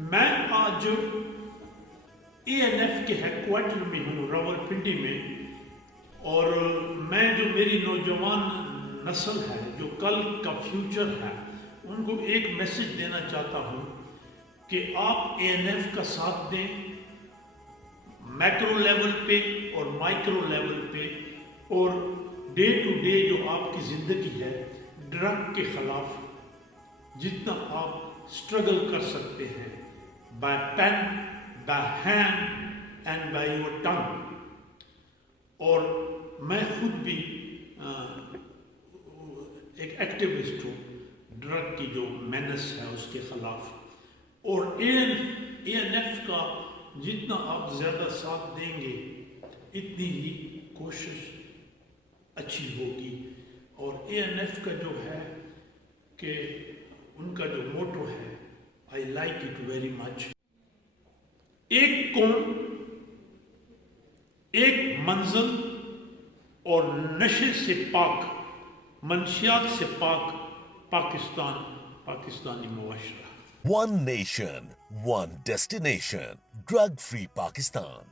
میں آج اے N F کے ہیڈ کوارٹر میں ہوں راولپنڈی میں، اور میں جو میری نوجوان نسل ہے جو کل کا فیوچر ہے ان کو ایک میسج دینا چاہتا ہوں کہ آپ اے این ایف کا ساتھ دیں میکرو لیول پہ اور مائکرو لیول پہ، اور ڈے ٹو ڈے جو آپ کی زندگی ہے ڈرگ کے خلاف جتنا آپ اسٹرگل کر سکتے ہیں by pen by hand and by your tongue. اور میں خود بھی ایک ایکٹیوسٹ ہوں ڈرگ کی جو مینس ہے اس کے خلاف، اور اے این ایف کا جتنا آپ زیادہ ساتھ دیں گے اتنی ہی کوشش اچھی ہوگی. اور اے این ایف کا جو ہے کہ ان کا جو موٹو ہے I like it very much, ایک قوم ایک منزل اور نشے سے پاک، منشیات سے پاک پاکستان، پاکستانی معاشرہ. One nation, one destination. Drug-free Pakistan.